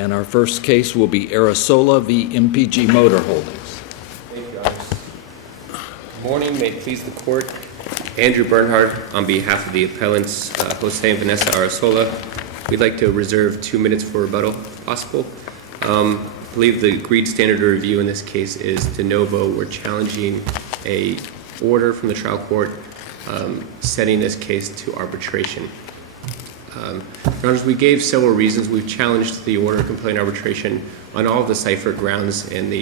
And our first case will be Arrasola v. MPG Motor Holdings. Thank you, Your Honors. Good morning. May it please the Court. Andrew Bernhard on behalf of the appellants, Jose and Vanessa Arrasola. We'd like to reserve 2 minutes for rebuttal, if possible. I believe the agreed standard of review in this case is de novo. We're challenging a order from the trial court setting this case to arbitration. Your Honors, we gave several reasons. We've challenged the order compelling arbitration on all of the cipher grounds, and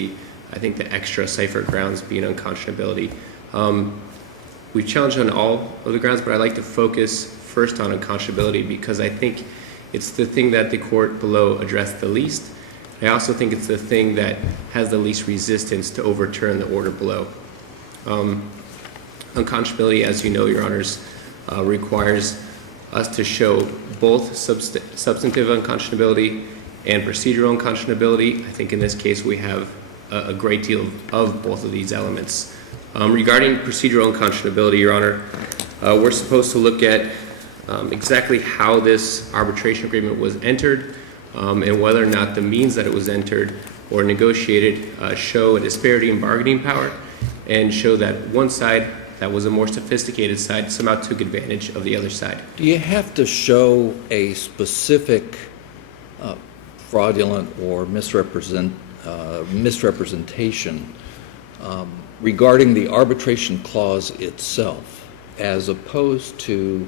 I think the extra cipher grounds being unconscionability. We've challenged on all of the grounds, but I'd like to focus first on unconscionability because I think it's the thing that the court below addressed the least. I also think it's the thing that has the least resistance to overturn the order below. Unconscionability, as you know, Your Honors, requires us to show both substantive unconscionability and procedural unconscionability. I think in this case we have a great deal of both of these elements. Regarding procedural unconscionability, Your Honor, we're supposed to look at exactly how this arbitration agreement was entered and whether or not the means that it was entered or negotiated show a disparity in bargaining power and show that one side that was a more sophisticated side somehow took advantage of the other side. Do you have to show a specific fraudulent or misrepresentation regarding the arbitration clause itself as opposed to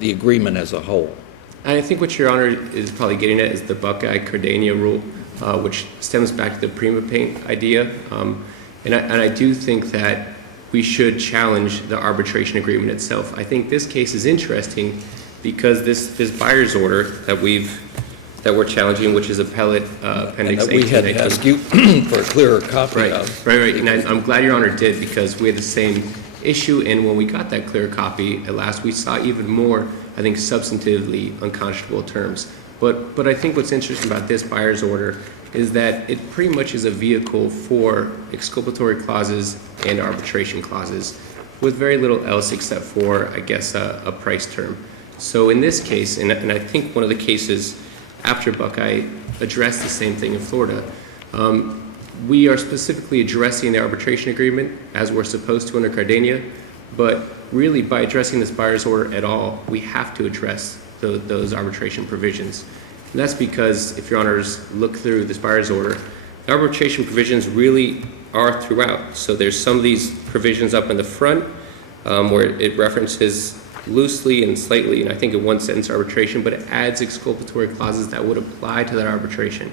the agreement as a whole? I think what Your Honor is probably getting at is the Buckeye-Cardenio rule, which stems back to the Prima Paint idea. And I do think that we should challenge the arbitration agreement itself. I think this case is interesting because this buyer's order that we're challenging, which is appellate appendix 18. And that we had to ask you for a clearer copy of. Right. And I'm glad Your Honor did because we had the same issue, and when we got that clear copy at last, we saw even more, I think, substantively unconscionable terms. But I think what's interesting about this buyer's order is that it pretty much is a vehicle for exculpatory clauses and arbitration clauses with very little else except for, I guess, a price term. So in this case, and I think one of the cases after Buckeye addressed the same thing in Florida, we are specifically addressing the arbitration agreement as we're supposed to under Cardenio, but really by addressing this buyer's order at all, we have to address those arbitration provisions. And that's because, if Your Honors look through this buyer's order, the arbitration provisions really are throughout. So there's some of these provisions up in the front where it references loosely and slightly, and I think in one sentence arbitration, but it adds exculpatory clauses that would apply to that arbitration.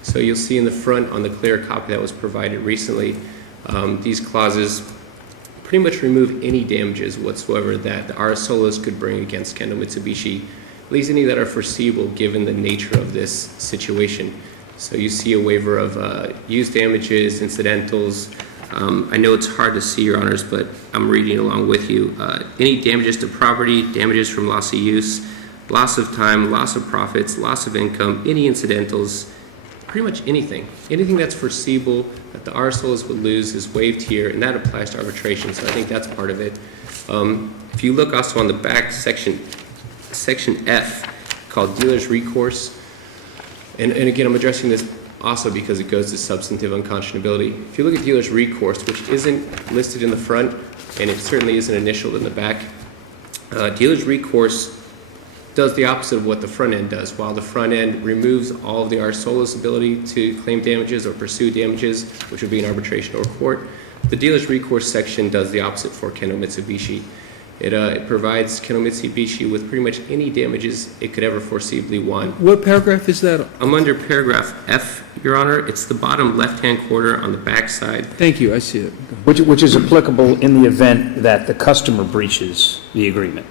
So you'll see in the front on the clear copy that was provided recently, these clauses pretty much remove any damages whatsoever that the Arrasolas could bring against Kendall Mitsubishi, at least any that are foreseeable given the nature of this situation. So you see a waiver of use damages, incidentals. I know it's hard to see, Your Honors, but I'm reading along with you. Any damages to property, damages from loss of use, loss of time, loss of profits, loss of income, any incidentals, pretty much anything. Anything that's foreseeable that the Arrasolas would lose is waived here, and that applies to arbitration, so I think that's part of it. If you look also on the back, Section F, called Dealer's Recourse, and again, I'm addressing this also because it goes to substantive unconscionability. If you look at Dealer's Recourse, which isn't listed in the front, and it certainly isn't initialed in the back, Dealer's Recourse does the opposite of what the front end does. While the front end removes all of the Arrasolas' ability to claim damages or pursue damages, which would be in arbitration or court, the Dealer's Recourse section does the opposite for Kendall Mitsubishi. It provides Kendall Mitsubishi with pretty much any damages it could ever foreseeably want. What paragraph is that? I'm under paragraph F, Your Honor. It's the bottom left-hand corner on the back side. Thank you, I see it. Which is applicable in the event that the customer breaches the agreement.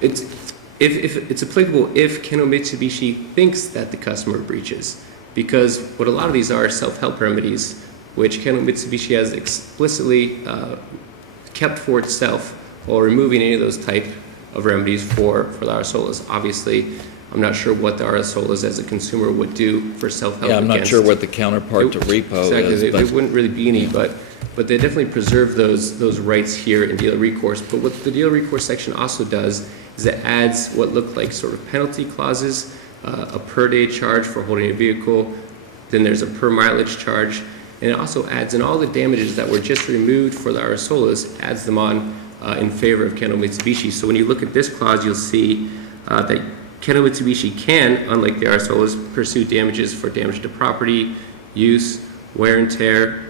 It's applicable if Kendall Mitsubishi thinks that the customer breaches, because what a lot of these are self-help remedies, which Kendall Mitsubishi has explicitly kept for itself while removing any of those type of remedies for the Arrasolas. Obviously, I'm not sure what the Arrasolas as a consumer would do for self-help. Yeah, I'm not sure what the counterpart to repo is. Exactly, there wouldn't really be any, but they definitely preserve those rights here in dealer recourse. But what the dealer recourse section also does is it adds what look like sort of penalty clauses a per day charge for holding a vehicle, then there's a per mileage charge, and it also adds in all the damages that were just removed for the Arrasolas, adds them on in favor of Kendall Mitsubishi. So when you look at this clause, you'll see that Kendall Mitsubishi can, unlike the Arrasolas, pursue damages for damage to property, use, wear and tear,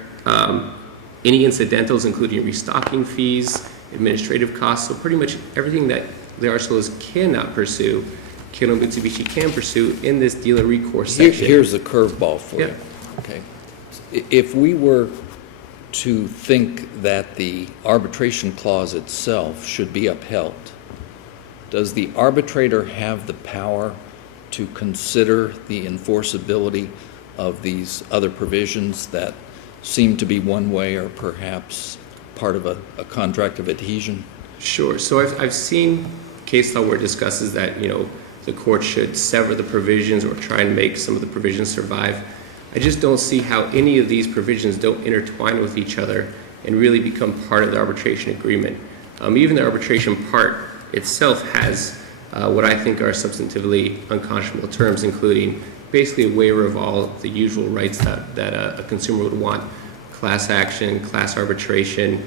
any incidentals, including restocking fees, administrative costs. So pretty much everything that the Arrasolas cannot pursue, Kendall Mitsubishi can pursue in this dealer recourse section. Here's a curveball for Yeah. you. Okay. If we were to think that the arbitration clause itself should be upheld, does the arbitrator have the power to consider the enforceability of these other provisions that seem to be one way or perhaps part of a contract of adhesion? Sure. So I've seen case law where it discusses that, the court should sever the provisions or try and make some of the provisions survive. I just don't see how any of these provisions don't intertwine with each other and really become part of the arbitration agreement. Even the arbitration part itself has what I think are substantively unconscionable terms, including basically a waiver of all the usual rights that a consumer would want: class action, class arbitration,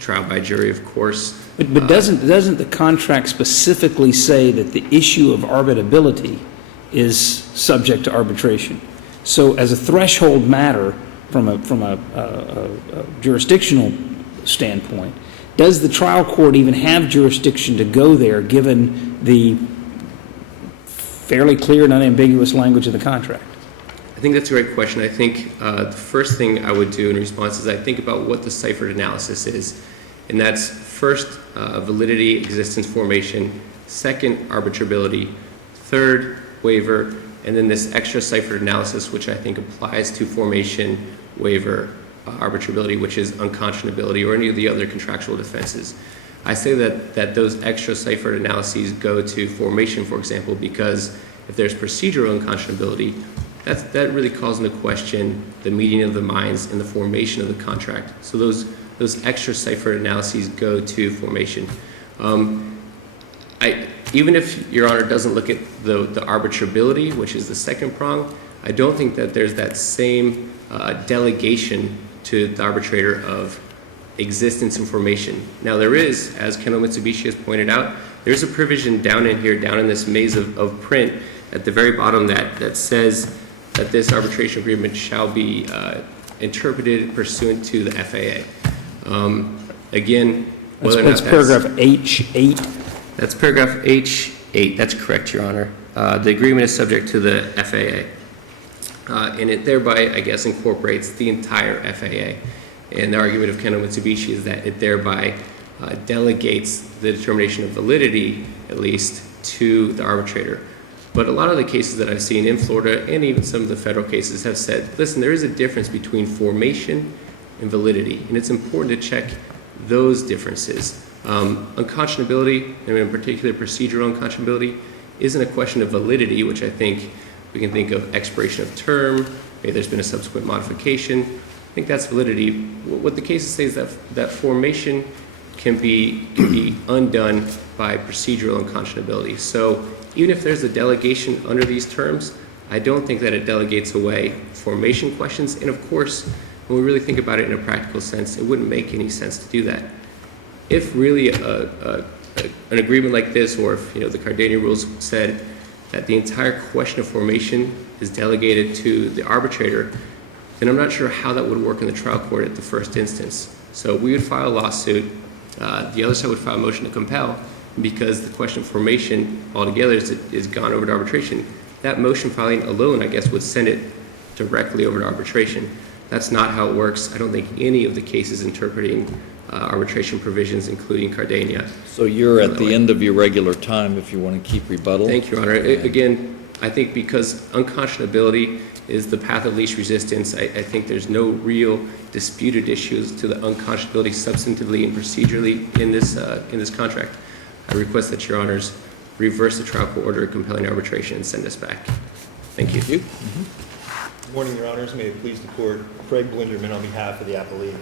trial by jury, of course. But doesn't the contract specifically say that the issue of arbitrability is subject to arbitration? So as a threshold matter from a jurisdictional standpoint, does the trial court even have jurisdiction to go there given the fairly clear and unambiguous language of the contract? I think that's a great question. I think the first thing I would do in response is I think about what the ciphered analysis is. And that's first, validity, existence, formation; second, arbitrability; third, waiver; and then this extra ciphered analysis, which I think applies to formation, waiver, arbitrability, which is unconscionability, or any of the other contractual defenses. I say that those extra ciphered analyses go to formation, for example, because if there's procedural unconscionability, that really calls into question the meeting of the minds and the formation of the contract. So those extra ciphered analyses go to formation. Even if Your Honor doesn't look at the arbitrability, which is the second prong, I don't think that there's that same delegation to the arbitrator of existence and formation. Now there is, as Kendall Mitsubishi has pointed out, there's a provision down in here, down in this maze of print at the very bottom that says that this arbitration agreement shall be interpreted pursuant to the FAA. Again, whether or not That's paragraph H8. That's paragraph H8. That's correct, Your Honor. The agreement is subject to the FAA. And it thereby, I guess, incorporates the entire FAA. And the argument of Kendall Mitsubishi is that it thereby delegates the determination of validity, at least, to the arbitrator. But a lot of the cases that I've seen in Florida, and even some of the federal cases, have said, listen, there is a difference between formation and validity, and it's important to check those differences. Unconscionability, and in particular procedural unconscionability, isn't a question of validity, which I think we can think of expiration of term, maybe there's been a subsequent modification. I think that's validity. What the cases say is that formation can be undone by procedural unconscionability. So even if there's a delegation under these terms, I don't think that it delegates away formation questions. And of course, when we really think about it in a practical sense, it wouldn't make any sense to do that. If really an agreement like this, or if the Cardenio rules said that the entire question of formation is delegated to the arbitrator, then I'm not sure how that would work in the trial court at the first instance. So we would file a lawsuit. The other side would file a motion to compel, because the question of formation altogether is gone over to arbitration. That motion filing alone, I guess, would send it directly over to arbitration. That's not how it works. I don't think any of the cases interpreting arbitration provisions, including Cardenio. So you're at the end of your regular time if you want to keep rebuttal. Thank you, Your Honor. Again, I think because unconscionability is the path of least resistance, I think there's no real disputed issues to the unconscionability substantively and procedurally in this contract. I request that Your Honors reverse the trial court order compelling arbitration and send us back. Thank you. Good morning, Your Honors. May it please the Court. Craig Blinderman on behalf of the appellee.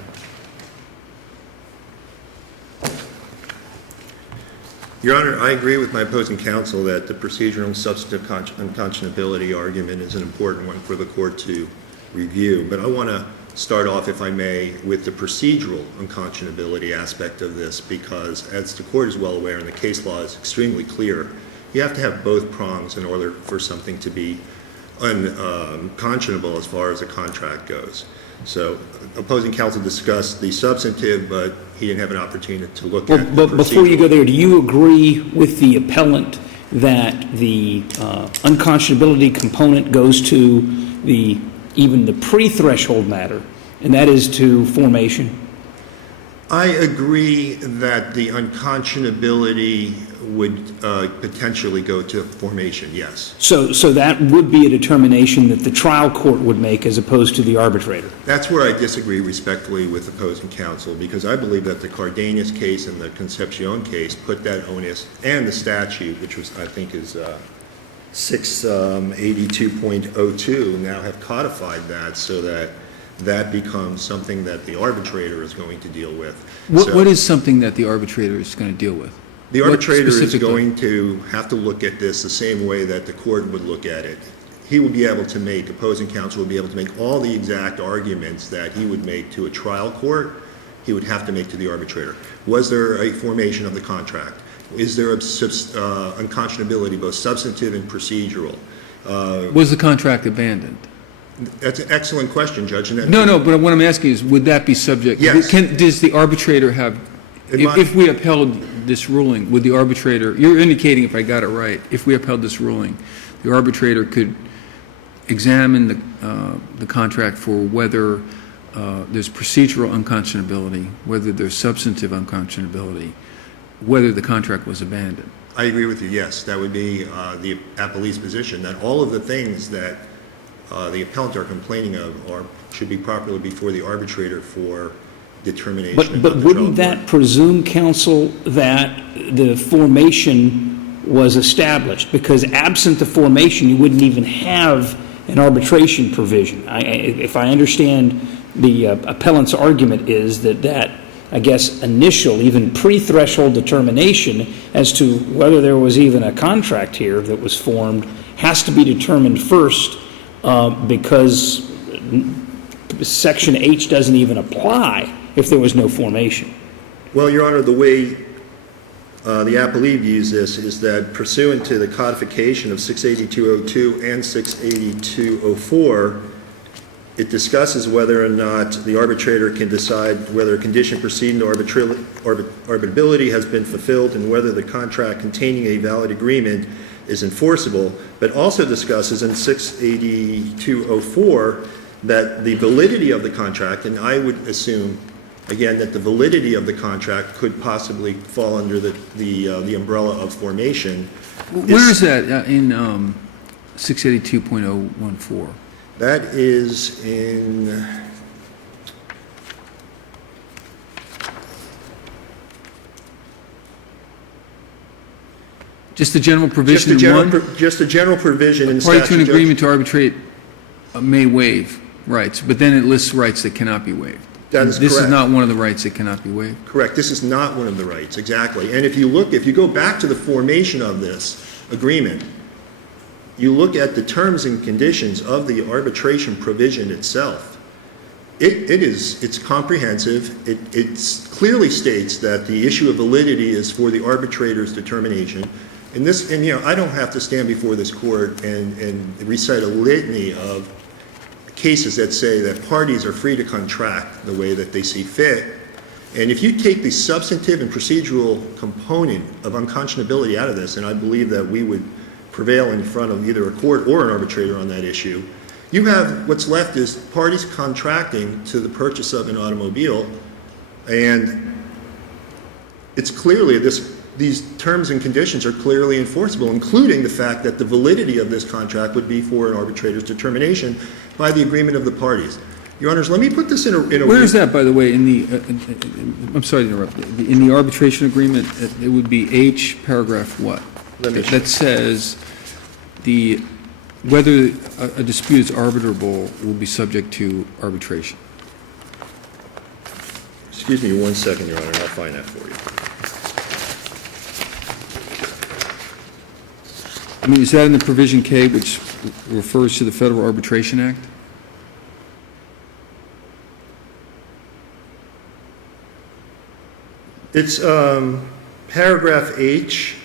Your Honor, I agree with my opposing counsel that the procedural and substantive unconscionability argument is an important one for the court to review. But I want to start off, if I may, with the procedural unconscionability aspect of this, because as the court is well aware and the case law is extremely clear, you have to have both prongs in order for something to be unconscionable as far as a contract goes. So opposing counsel discussed the substantive, but he didn't have an opportunity to look at the But before you go there, do you agree with the appellant that the unconscionability component goes to even the pre-threshold matter, and that is to formation? I agree that the unconscionability would potentially go to formation, yes. So that would be a determination that the trial court would make as opposed to the arbitrator? That's where I disagree respectfully with opposing counsel, because I believe that the Cardenas case and the Concepcion case put that onus, and the statute, which was, I think, is 682.02, now have codified that so that that becomes something that the arbitrator is going to deal with. What is something that the arbitrator is going to deal with? The arbitrator is specifically? going to have to look at this the same way that the court would look at it. He will be able to make, opposing counsel will be able to make all the exact arguments that he would make to a trial court, he would have to make to the arbitrator. Was there a formation of the contract? Is there a unconscionability, both substantive and procedural? Was the contract abandoned? That's an excellent question, Judge. And that- No, but what I'm asking is, would that be subject? Yes. Does the arbitrator have, if we upheld this ruling, would the arbitrator, you're indicating, if I got it right, if we upheld this ruling, the arbitrator could examine the contract for whether there's procedural unconscionability, whether there's substantive unconscionability, whether the contract was abandoned? I agree with you, yes. That would be the appellee's position, that all of the things that the appellant are complaining of should be properly before the arbitrator for determination. But wouldn't that presume, counsel, that the formation was established? Because absent the formation, you wouldn't even have an arbitration provision. If I understand the appellant's argument is that, I guess, initial, even pre-threshold determination as to whether there was even a contract here that was formed has to be determined first, because Section H doesn't even apply if there was no formation. Well, Your Honor, the way the appellee views this is that pursuant to the codification of 682.02 and 682.04, it discusses whether or not the arbitrator can decide whether a condition preceding to arbitrability has been fulfilled and whether the contract containing a valid agreement is enforceable, but also discusses in 682.04 that the validity of the contract, and I would assume, again, that the validity of the contract could possibly fall under the umbrella of formation. Where is that in 682.014? That is in... Just the general provision in one? Just a general provision in Party statute. to an Judge. agreement to arbitrate may waive rights, but then it lists rights that cannot be waived. That is This is correct. not one of the rights that cannot be waived. Correct. This is not one of the rights, exactly. And if you go back to the formation of this agreement, you look at the terms and conditions of the arbitration provision itself. It's comprehensive. It clearly states that the issue of validity is for the arbitrator's determination. And I don't have to stand before this court and recite a litany of cases that say that parties are free to contract the way that they see fit. And if you take the substantive and procedural component of unconscionability out of this, and I believe that we would prevail in front of either a court or an arbitrator on that issue, you have what's left is parties contracting to the purchase of an automobile, and it's clearly these terms and conditions are clearly enforceable, including the fact that the validity of this contract would be for an arbitrator's determination by the agreement of the parties. Your Honors, let me put this in a Where is that, by the way, in the, I'm sorry to interrupt, in the arbitration agreement, it would be H paragraph what? Let me- That says whether a dispute is arbitrable will be subject to arbitration. Excuse me one second, Your Honor, and I'll find that for you. I mean, is that in the provision K, which refers to the Federal Arbitration Act? It's paragraph H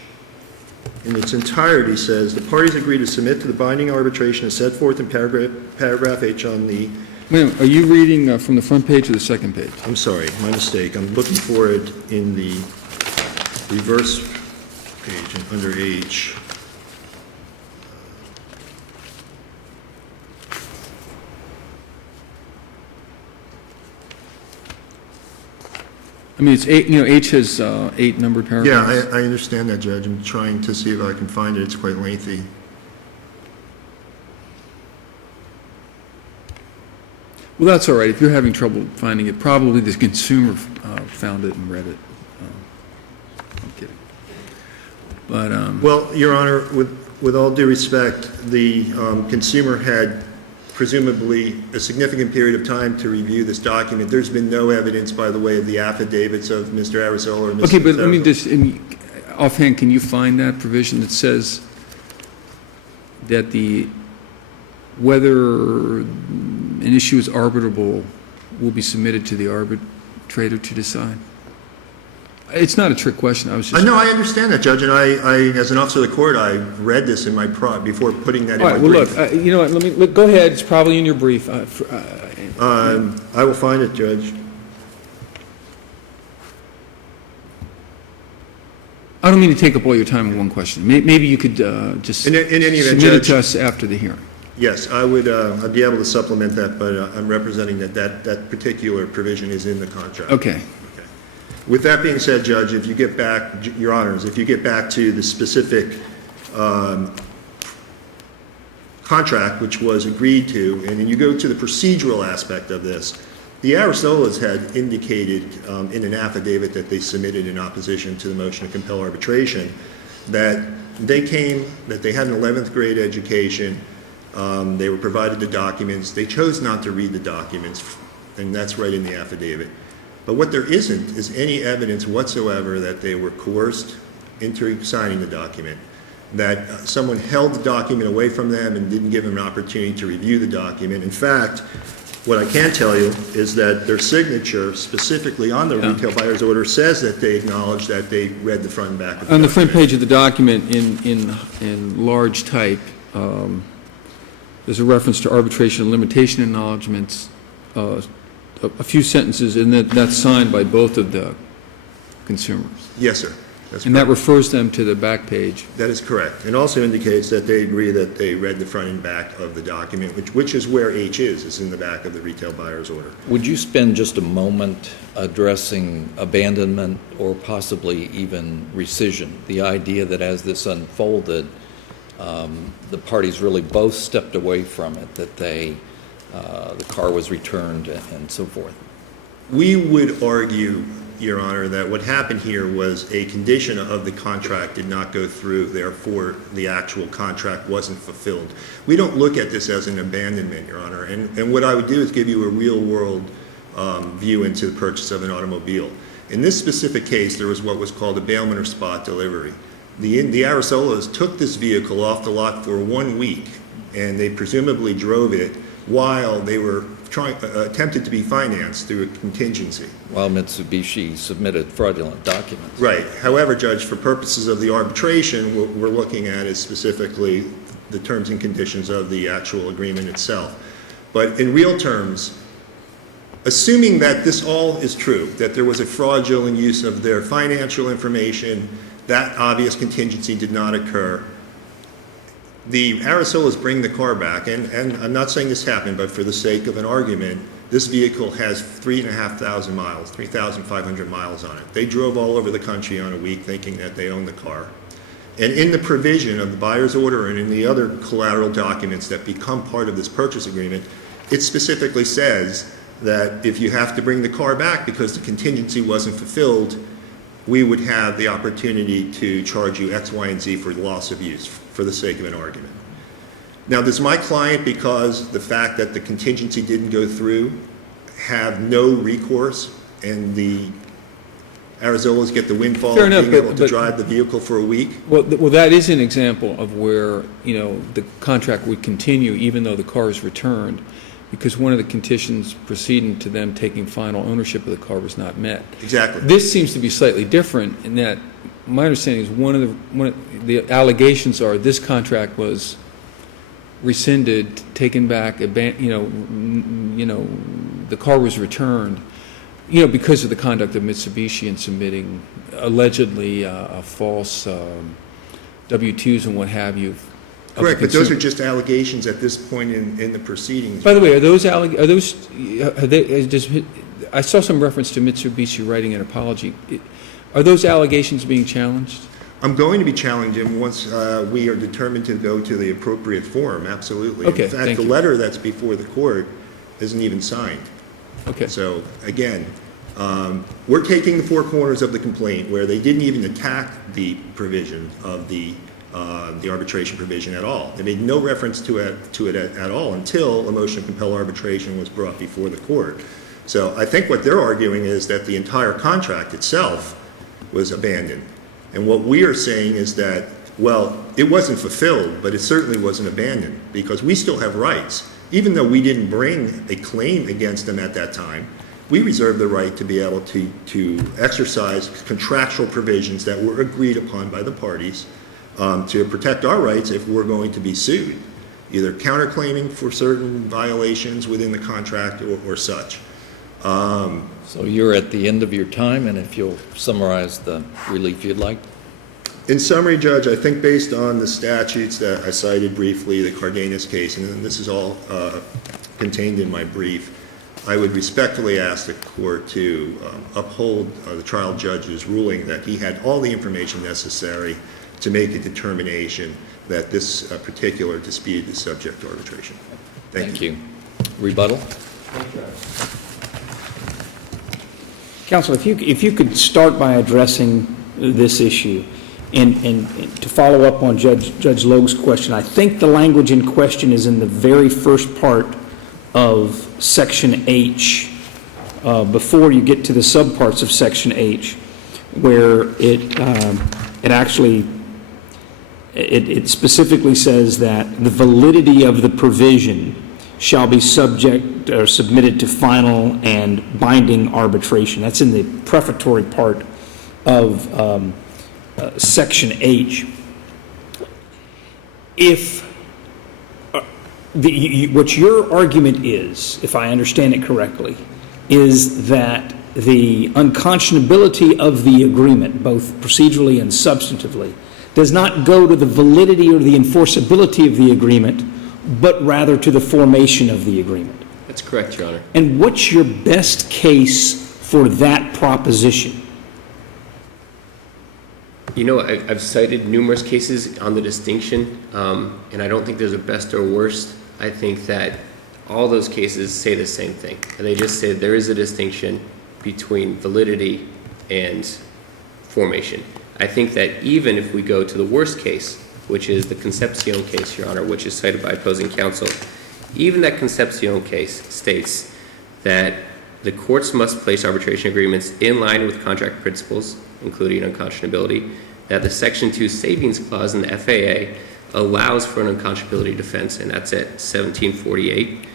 in its entirety says, "The parties agree to submit to the binding arbitration as set forth in paragraph H on the," Wait a minute, are you reading from the front page or the second page? I'm sorry, my mistake. I'm looking for it in the reverse page and under H. I mean, it's 8, H has 8 numbered Yeah, paragraphs. I understand that, Judge. I'm trying to see if I can find it. It's quite lengthy. Well, that's all right. If you're having trouble finding it, probably the consumer found it and read it. I'm kidding. But, Well, Your Honor, with all due respect, the consumer had presumably a significant period of time to review this document. There's been no evidence, by the way, of the affidavits of Mr. Arrasola or Mr. okay, but let me Arrasola. just, offhand, can you find that provision that says that whether an issue is arbitrable will be submitted to the arbitrator to decide? It's not a trick question. I was just. No, I understand that, Judge, and I, as an officer of the court, I read this in my before putting that in All my right, well, brief. look, you know what, go ahead, it's probably in your brief. I will find it, Judge. I don't mean to take up all your time on one question. Maybe you could just In any event, submit it Judge- to us after the hearing. Yes, I would, I'd be able to supplement that, but I'm representing that particular provision is in the contract. Okay. With that being said, Judge, if you get back, Your Honors, if you get back to the specific contract which was agreed to, and then you go to the procedural aspect of this, the Arrasolas had indicated in an affidavit that they submitted in opposition to the motion to compel arbitration that they had an 11th grade education, they were provided the documents, they chose not to read the documents, and that's right in the affidavit. But what there isn't is any evidence whatsoever that they were coerced into signing the document, that someone held the document away from them and didn't give them an opportunity to review the document. In fact, what I can tell you is that their signature specifically on the retail buyer's order says that they acknowledge that they read the front and back of the On the document. front page of the document, in large type, there's a reference to arbitration and limitation acknowledgements, a few sentences, and that's signed by both of the consumers. Yes, sir. That's And that correct. refers them to the back page. That is correct. It also indicates that they agree that they read the front and back of the document, which is where H is in the back of the retail buyer's order. Would you spend just a moment addressing abandonment or possibly even rescission? The idea that as this unfolded, the parties really both stepped away from it, that the car was returned and so forth. We would argue, Your Honor, that what happened here was a condition of the contract did not go through, therefore the actual contract wasn't fulfilled. We don't look at this as an abandonment, Your Honor, and what I would do is give you a real-world view into the purchase of an automobile. In this specific case, there was what was called a bailment or spot delivery. The Arrasolas took this vehicle off the lot for 1 week, and they presumably drove it while they were attempted to be financed through a contingency. While Mitsubishi submitted fraudulent documents. Right. However, Judge, for purposes of the arbitration, what we're looking at is specifically the terms and conditions of the actual agreement itself. But in real terms, assuming that this all is true, that there was a fraudulent use of their financial information, that obvious contingency did not occur, the Arrasolas bring the car back, and I'm not saying this happened, but for the sake of an argument, this vehicle has 3,500 miles, 3,500 miles on it. They drove all over the country on a week thinking that they owned the car. And in the provision of the buyer's order and in the other collateral documents that become part of this purchase agreement, it specifically says that if you have to bring the car back because the contingency wasn't fulfilled, we would have the opportunity to charge you X, Y, and Z for loss of use, for the sake of an argument. Now, does my client, because the fact that the contingency didn't go through, have no recourse and the Arrasolas get the windfall Fair of enough, being able to but- drive the vehicle for a week. Well, that is an example of where, the contract would continue even though the car is returned, because one of the conditions preceding to them taking final ownership of the car was not met. Exactly. This seems to be slightly different in that my understanding is one of the allegations are this contract was rescinded, taken back, the car was returned, because of the conduct of Mitsubishi in submitting allegedly a false W-2s and what have you. of the Correct, but those are consumer. just allegations at this point in the proceedings. By the way, I saw some reference to Mitsubishi writing an apology. Are those allegations being challenged? I'm going to be challenging once we are determined to go to the appropriate forum, absolutely. Okay, In fact, thank the you. letter that's before the court isn't even signed. Okay. So, again, we're taking the four corners of the complaint where they didn't even attack the provision of the arbitration provision at all. They made no reference to it at all until a motion to compel arbitration was brought before the court. So I think what they're arguing is that the entire contract itself was abandoned. And what we are saying is that, well, it wasn't fulfilled, but it certainly wasn't abandoned because we still have rights. Even though we didn't bring a claim against them at that time, we reserve the right to be able to exercise contractual provisions that were agreed upon by the parties to protect our rights if we're going to be sued, either counterclaiming for certain violations within the contract or such. So you're at the end of your time, and if you'll summarize the relief you'd like. In summary, Judge, I think based on the statutes that I cited briefly, the Cardenas case, and this is all contained in my brief, I would respectfully ask the court to uphold the trial judge's ruling that he had all the information necessary to make a determination that this particular dispute is subject to arbitration. Thank you. Rebuttal? Counsel, if you could start by addressing this issue, and to follow up on Judge Logue's question, I think the language in question is in the very first part of Section H, before you get to the subparts of Section H, where it actually specifically says that the validity of the provision shall be subject or submitted to final and binding arbitration. That's in the prefatory part of Section H. If what your argument is, if I understand it correctly, is that the unconscionability of the agreement, both procedurally and substantively, does not go to the validity or the enforceability of the agreement, but rather to the formation of the agreement. That's correct, Your Honor. And what's your best case for that proposition? I've cited numerous cases on the distinction, and I don't think there's a best or worst. I think that all those cases say the same thing. And they just say there is a distinction between validity and formation. I think that even if we go to the worst case, which is the Concepcion case, Your Honor, which is cited by opposing counsel, even that Concepcion case states that the courts must place arbitration agreements in line with contract principles, including unconscionability, that the Section 2 savings clause in the FAA allows for an unconscionability defense, and that's at 1748,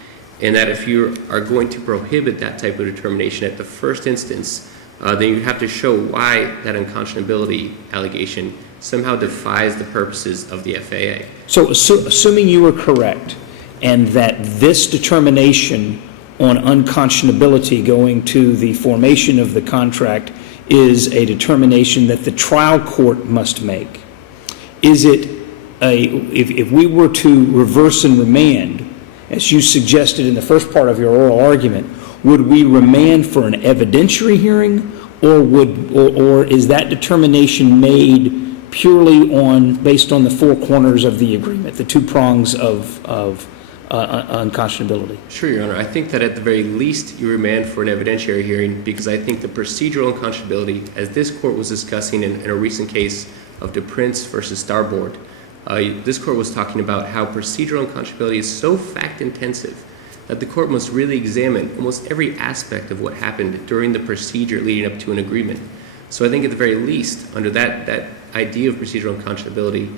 and that if you are going to prohibit that type of determination at the first instance, then you have to show why that unconscionability allegation somehow defies the purposes of the FAA. So assuming you were correct, and that this determination on unconscionability going to the formation of the contract is a determination that the trial court must make, is it if we were to reverse and remand, as you suggested in the first part of your oral argument, would we remand for an evidentiary hearing, or is that determination made purely based on the four corners of the agreement, the two prongs of unconscionability? Sure, Your Honor. I think that at the very least you remand for an evidentiary hearing, because I think the procedural unconscionability, as this court was discussing in a recent case of DePrince versus Starboard, this court was talking about how procedural unconscionability is so fact-intensive that the court must really examine almost every aspect of what happened during the procedure leading up to an agreement. So I think at the very least, under that idea of procedural unconscionability,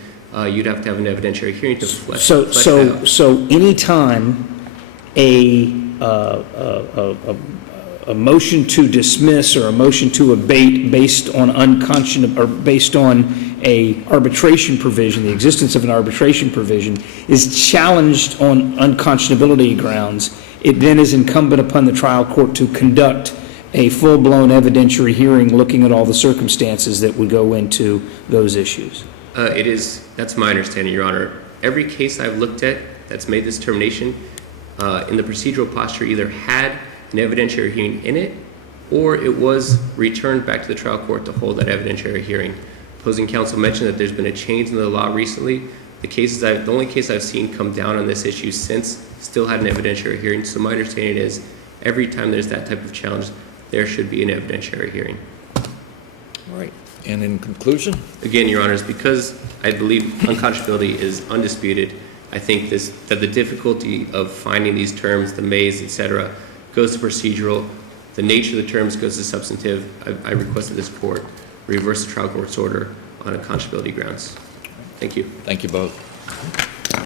you'd have to have an evidentiary hearing to flesh that out. So anytime a motion to dismiss or a motion to abate based on or based on a arbitration provision, the existence of an arbitration provision, is challenged on unconscionability grounds, it then is incumbent upon the trial court to conduct a full-blown evidentiary hearing looking at all the circumstances that would go into those issues. That's my understanding, Your Honor. Every case I've looked at that's made this determination, in the procedural posture either had an evidentiary hearing in it, or it was returned back to the trial court to hold that evidentiary hearing. Opposing counsel mentioned that there's been a change in the law recently. The only case I've seen come down on this issue since still had an evidentiary hearing. So my understanding is every time there's that type of challenge, there should be an evidentiary hearing. All right. And in conclusion? Again, Your Honors, because I believe unconscionability is undisputed, I think that the difficulty of finding these terms, the maze, et cetera, goes to procedural. The nature of the terms goes to substantive. I request that this court reverse the trial court's order on unconscionability grounds. Thank you. Thank you both.